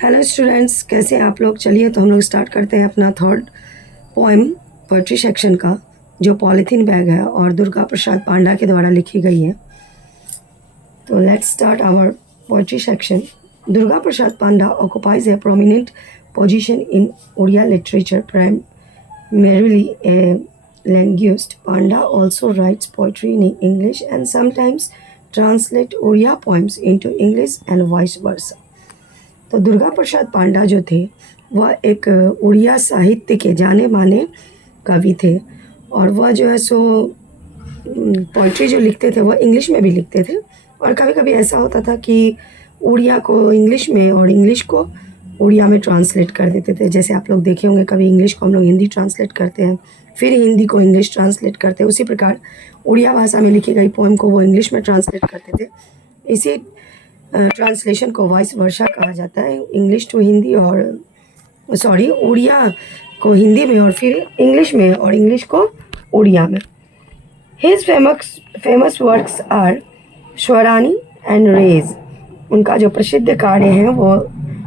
Hello students, कैसे हैं आप लोग। चलिए तो हम लोग स्टार्ट करते हैं अपना थर्ड पोएम पोइट्री सेक्शन का, जो पॉलीथीन बैग है और दुर्गा प्रसाद पांडा के द्वारा लिखी गई है। तो let's start our poetry section. Durga Prasad Panda occupies a prominent position in Odia literature, primarily a linguist. Panda also writes poetry in English and sometimes translate Oriya poems into English and vice versa. तो दुर्गा प्रसाद पांडा जो थे वह एक उड़िया साहित्य के जाने माने कवि थे, और वह जो है सो पोइट्री जो लिखते थे वह इंग्लिश में भी लिखते थे, और कभी कभी ऐसा होता था कि उड़िया को इंग्लिश में और इंग्लिश को उड़िया में ट्रांसलेट कर देते थे। जैसे आप लोग देखे होंगे, कभी इंग्लिश को हम लोग हिंदी ट्रांसलेट करते हैं, फिर हिंदी को इंग्लिश ट्रांसलेट करते हैं। उसी प्रकार उड़िया भाषा में लिखी गई पोएम को वो इंग्लिश में ट्रांसलेट करते थे। इसी ट्रांसलेशन को वाइस वर्सा कहा जाता है, इंग्लिश टू हिंदी, और उड़िया को हिंदी में और फिर इंग्लिश में, और इंग्लिश को उड़िया में। हिज फेमस वर्क्स आर स्वरानी एंड रेज। उनका जो प्रसिद्ध कार्य हैं वो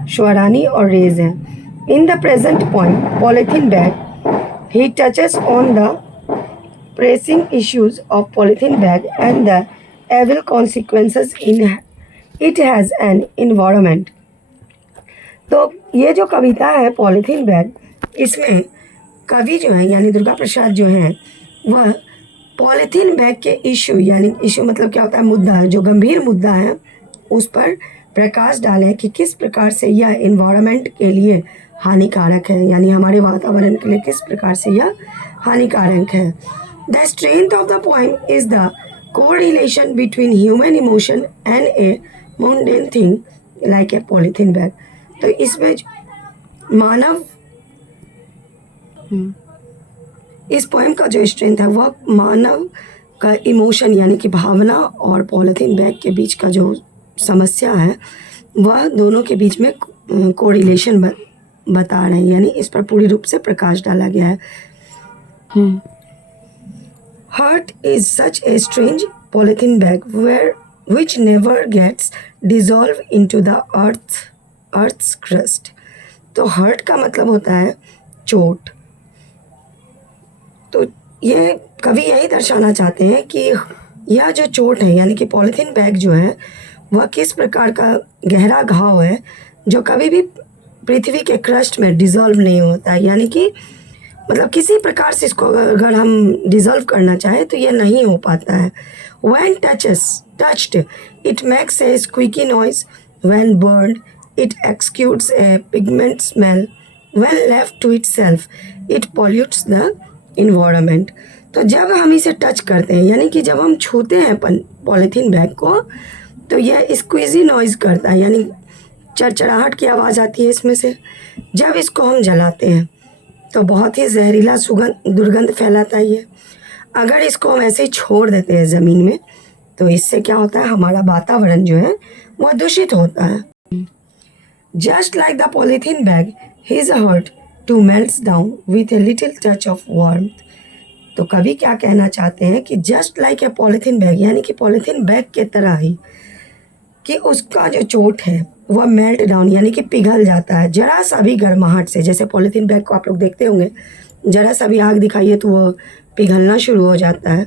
स्वरानी और रेज हैं। In the present poem polythene bag he touches on the pressing issues of polythene bag and the evil consequences it has an environment. तो ये जो कविता है पॉलीथीन बैग, इसमें कवि जो है यानी दुर्गा प्रसाद जो हैं वह पॉलीथीन बैग के इशू, यानी इशू मतलब क्या होता है, मुद्दा है, जो गंभीर मुद्दा है उस पर प्रकाश डालें कि किस प्रकार से यह इन्वायरमेंट के लिए हानिकारक है, यानी हमारे वातावरण के लिए किस प्रकार से यह हानिकारक है। The strength of the poem is the correlation between human emotion and A mundane thing like a polythene bag। तो इसमें मानव इस पोएम का जो स्ट्रेंथ है वह मानव का इमोशन यानी कि भावना और पॉलीथीन बैग के बीच का जो समस्या है वह दोनों के बीच में कोरिलेशन बता रहे हैं, यानी इस पर पूरी रूप से प्रकाश डाला गया है। Heart is such a strange polythene bag which never gets dissolved into the earth's crust। तो हर्ट का मतलब होता है चोट। तो ये कवि यही दर्शाना चाहते हैं कि यह जो चोट है यानी कि पॉलीथीन बैग जो है वह किस प्रकार का गहरा घाव है जो कभी भी पृथ्वी के क्रस्ट में डिज़ोल्व नहीं होता है, यानी कि मतलब किसी प्रकार से इसको अगर हम डिज़ोल्व करना चाहें तो यह नहीं हो पाता है। When touched, it makes a squeaky noise. When burned, it exudes a pigment smell. When left to itself, it pollutes the environment। तो जब हम इसे टच करते हैं यानी कि जब हम छूते हैं पॉलीथीन बैग को तो यह स्क्वीजी नॉइज़ करता है, यानी चरचराहट की आवाज़ आती है इसमें से। जब इसको हम जलाते हैं तो बहुत ही जहरीला दुर्गंध फैलाता है ये। अगर इसको हम ऐसे ही छोड़ देते हैं ज़मीन में तो इससे क्या होता है, हमारा वातावरण जो है वह दूषित होता है। Just like the polythene bag his heart too melts down with a little touch of warmth. तो कवि क्या कहना चाहते हैं कि just like a polythene bag, यानी कि पॉलीथीन बैग के तरह ही कि उसका जो चोट है वह मेल्ट डाउन यानी कि पिघल जाता है जरा सा भी गर्माहट से। जैसे पॉलीथीन बैग को आप लोग देखते होंगे, जरा सा भी आग दिखाइए तो वह पिघलना शुरू हो जाता है।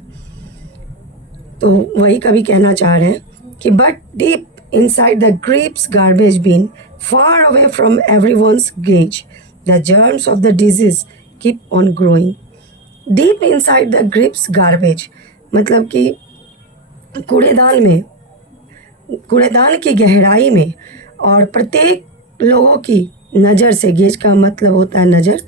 तो वही कवि कहना चाह रहे हैं कि but deep inside the grapes garbage bin far away from everyone's gaze the germs of the disease keep on growing. Deep inside the grapes garbage मतलब कि कूड़ेदान की गहराई में और प्रत्येक लोगों की नज़र से, गेज का मतलब होता है नज़र,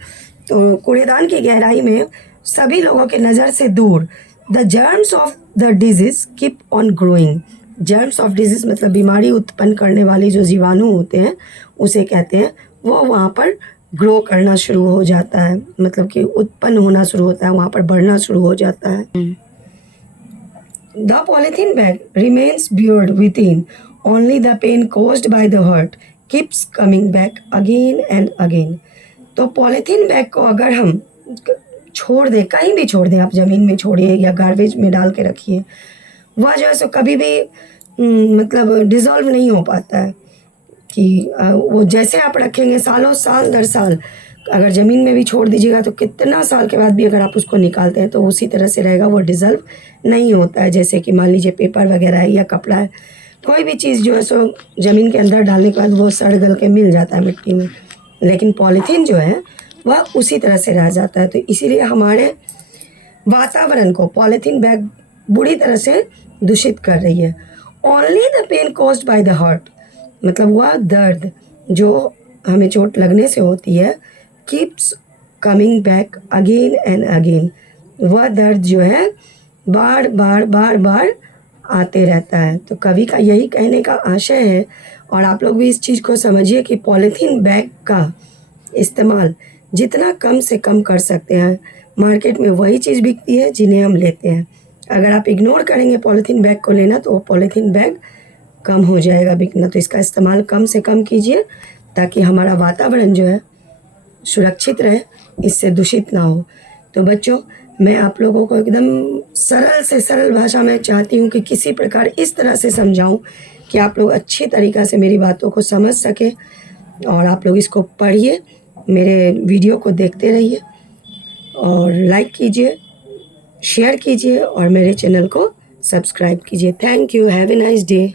तो कूड़ेदान की गहराई में सभी लोगों के नज़र से दूर the germs of the disease keep on growing. Germs of disease मतलब बीमारी उत्पन्न करने वाले जो जीवाणु होते हैं उसे कहते हैं, वो वहाँ पर ग्रो करना शुरू हो जाता है, मतलब कि उत्पन्न होना शुरू होता है, वहाँ पर बढ़ना शुरू हो जाता है। The polythene bag remains buried within, only the pain caused by the hurt keeps coming back again and again. तो पॉलीथीन बैग को अगर हम छोड़ दें, कहीं भी छोड़ दें, आप ज़मीन में छोड़िए या गार्बेज में डाल के रखिए, वह जो है सो कभी भी मतलब डिज़ोल्व नहीं हो पाता है। कि वो जैसे आप रखेंगे सालों साल दर साल, अगर ज़मीन में भी छोड़ दीजिएगा तो कितना साल के बाद भी अगर आप उसको निकालते हैं तो उसी तरह से रहेगा, वो डिज़ल्व नहीं होता है। जैसे कि मान लीजिए पेपर वगैरह है या कपड़ा है, कोई भी चीज़ जो है सो ज़मीन के अंदर डालने के बाद वो सड़ गल के मिल जाता है मिट्टी में, लेकिन पॉलीथीन जो है वह उसी तरह से रह जाता है। तो इसीलिए हमारे वातावरण को पॉलीथीन बैग बुरी तरह से दूषित कर रही है। Only the pain caused by the heart, मतलब वह दर्द जो हमें चोट लगने से होती है, keeps coming back again and again. वह दर्द जो है बार बार बार बार आते रहता है। तो कवि का यही कहने का आशय है, और आप लोग भी इस चीज़ को समझिए कि पॉलीथीन बैग का इस्तेमाल जितना कम से कम कर सकते हैं। मार्केट में वही चीज़ बिकती है जिन्हें हम लेते हैं। अगर आप इग्नोर करेंगे पॉलीथीन बैग को लेना तो वो पॉलीथीन बैग कम हो जाएगा बिकना। तो इसका इस्तेमाल कम से कम कीजिए ताकि हमारा वातावरण जो है सुरक्षित रहे, इससे दूषित ना हो। तो बच्चों, मैं आप लोगों को एकदम सरल से सरल भाषा में चाहती हूँ कि किसी प्रकार इस तरह से समझाऊँ कि आप लोग अच्छी तरीक़ा से मेरी बातों को समझ सकें। और आप लोग इसको पढ़िए, मेरे वीडियो को देखते रहिए और लाइक कीजिए, शेयर कीजिए और मेरे चैनल को सब्सक्राइब कीजिए। Thank you, have a nice day.